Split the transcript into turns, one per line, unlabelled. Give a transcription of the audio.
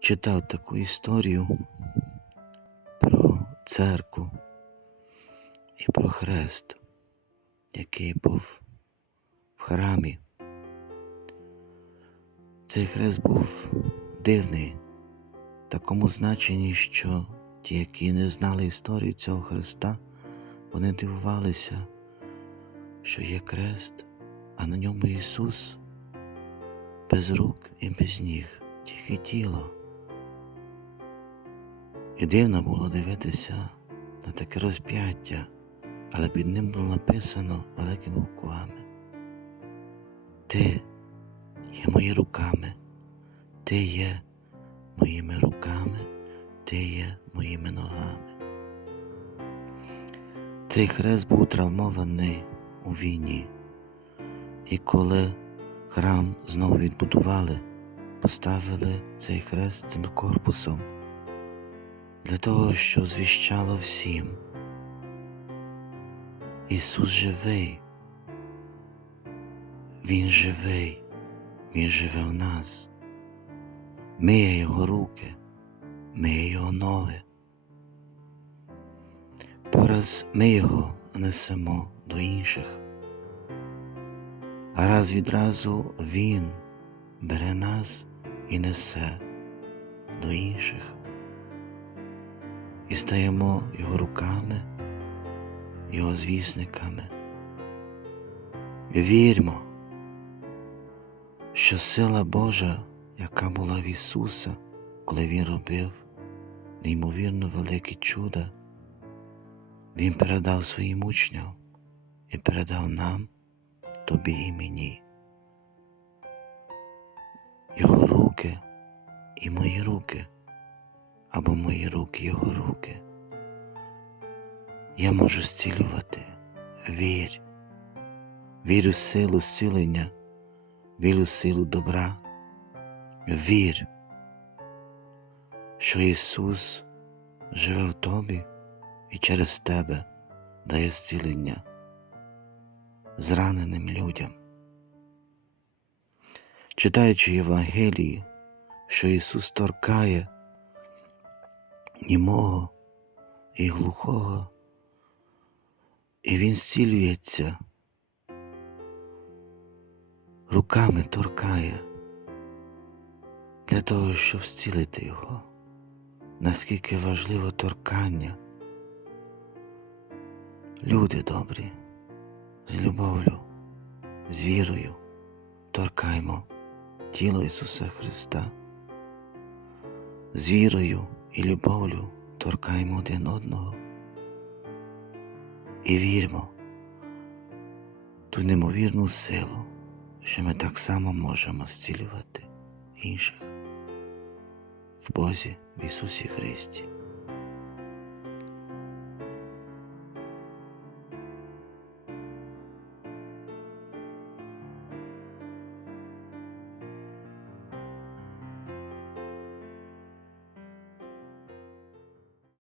читав таку історію про церкву і про хрест, який був в храмі. Цей хрест був дивний в такому значенні, що ті, які не знали історію цього хреста, вони дивувалися, що є хрест, а на ньому Ісус без рук і без ніг, тільки тіло. І дивно було дивитися на таке розп'яття, але під ним було написано великими буквами. Ти є мої руками, ти є моїми руками, ти є моїми ногами. Цей хрест був травмований у війні, і коли храм знову відбудували, поставили цей хрест цим корпусом для того, що звіщало всім. Ісус живий, Він живий, Він живе в нас. Ми є Його руки, ми є Його ноги. Пораз ми його несемо до інших, а раз відразу Він бере нас і несе до інших, і стаємо Його руками, Його звісниками. Вірмо, що сила Божа, яка була в Ісуса, коли Він робив неймовірно великі чуда, Він передав своїм учням і передав нам, тобі і мені. Його руки і мої руки, або мої руки, Його руки. Я можу зцілювати. Вір. Вір у силу зцілення, вір у силу добра. Вір, що Ісус живе в тобі і через тебе дає зцілення зраненим людям. Читаючи Євангелії, що Ісус торкає німого і глухого, і Він зцілюється, руками торкає для того, щоб зцілити Його, наскільки важливо торкання. Люди добрі, з любов'ю, з вірою торкаймо тіло Ісуса Христа, з вірою і любов'ю торкаємо один одного і віримо ту неймовірну силу, що ми так само можемо зцілювати інших в Бозі в Ісусі Христі.